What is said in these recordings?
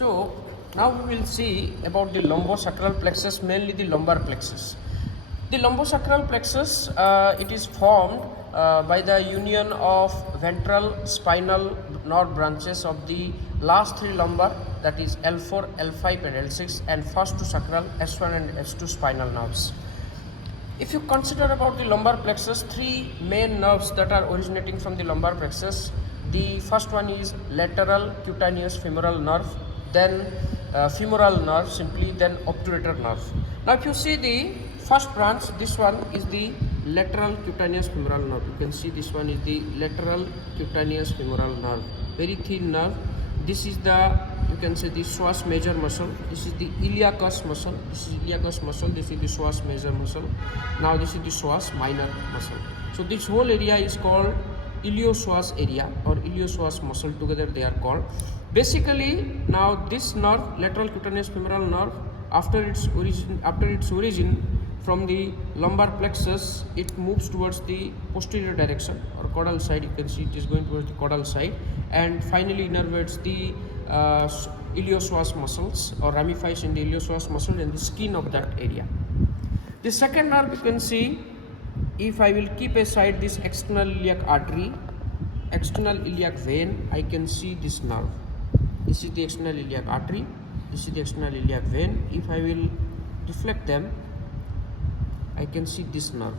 So now we will see about the lumbosacral plexus, mainly the lumbar plexus. The lumbosacral plexus, it is formed by the union of ventral spinal nerve branches of the last three lumbar, that is L4, L5 and L6, and first two sacral S1 and S2 spinal nerves. If you consider about the lumbar plexus, three main nerves that are originating from the lumbar plexus. The first one is lateral cutaneous femoral nerve, then femoral nerve simply, then obturator nerve. Now if you see the first branch, this one is the lateral cutaneous femoral nerve. You can see this one is the lateral cutaneous femoral nerve, very thin nerve. This is the, you can say, the psoas major muscle. This is the iliacus muscle. This is iliacus muscle. This is the psoas major muscle. Now this is the psoas minor muscle. So this whole area is called iliopsoas area or iliopsoas muscle. Together they are called. Basically, now this nerve, lateral cutaneous femoral nerve, after its origin from the lumbar plexus, it moves towards the posterior direction or caudal side. You can see it is going towards the caudal side, and finally innervates the iliopsoas muscles or ramifies in the iliopsoas muscle and the skin of that area. The second nerve, you can see, if I will keep aside this external iliac artery, external iliac vein, I can see this nerve. This is the external iliac artery, this is the external iliac vein. If I will deflect them, I can see this nerve.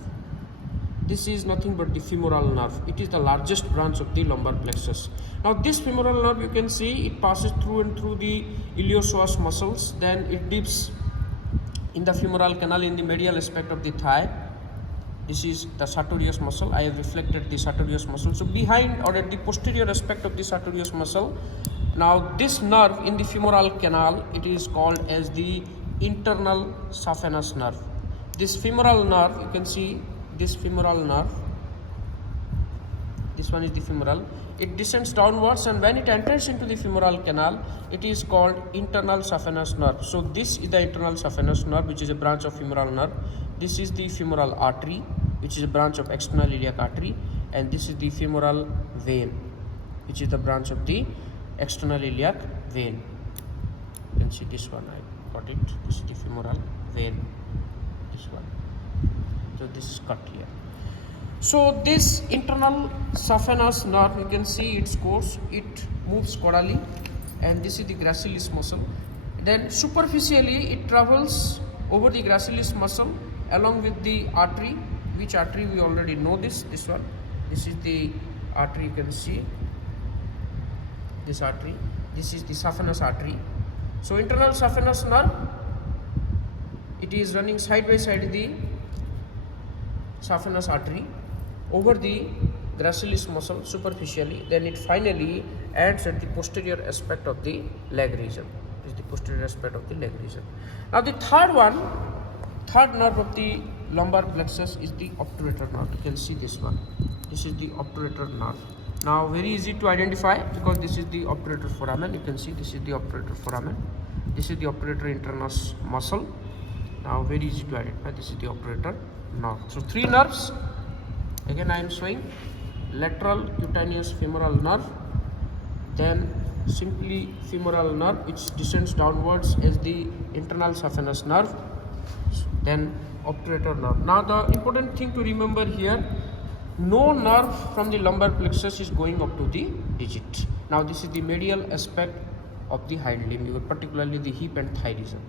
This is nothing but the femoral nerve. It is the largest branch of the lumbar plexus. Now this femoral nerve, you can see, it passes through and through the iliopsoas muscles, then it dips in the femoral canal in the medial aspect of the thigh. This is the sartorius muscle. I have reflected the sartorius muscle. So behind or at the posterior aspect of the sartorius muscle, now this nerve in the femoral canal, it is called as the internal saphenous nerve. This femoral nerve, you can see this femoral nerve, this one is the femoral, it descends downwards, and when it enters into the femoral canal, it is called internal saphenous nerve. So this is the internal saphenous nerve, which is a branch of femoral nerve. This is the femoral artery, which is a branch of external iliac artery, and this is the femoral vein, which is the branch of the external iliac vein. You can see this one, I got it. This is the femoral vein, this one. So this is cut here. So this internal saphenous nerve, you can see its course, it moves caudally, and this is the gracilis muscle. Then superficially it travels over the gracilis muscle along with the artery. Which artery? We already know this one. This is the artery, you can see this artery. This is the saphenous artery. So internal saphenous nerve, it is running side by side the saphenous artery over the gracilis muscle superficially, then it finally ends at the posterior aspect of the leg region. This is the posterior aspect of the leg region. Now the third nerve of the lumbar plexus is the obturator nerve. You can see this one. This is the obturator nerve. Now very easy to identify because this is the obturator foramen. You can see this is the obturator foramen. This is the obturator internus muscle. Now very easy to identify. This is the obturator nerve. So three nerves. Again I am showing lateral cutaneous femoral nerve, then simply femoral nerve which descends downwards as the internal saphenous nerve, then obturator nerve. Now the important thing to remember here, no nerve from the lumbar plexus is going up to the digit. Now this is the medial aspect of the hind limb, particularly the hip and thigh region.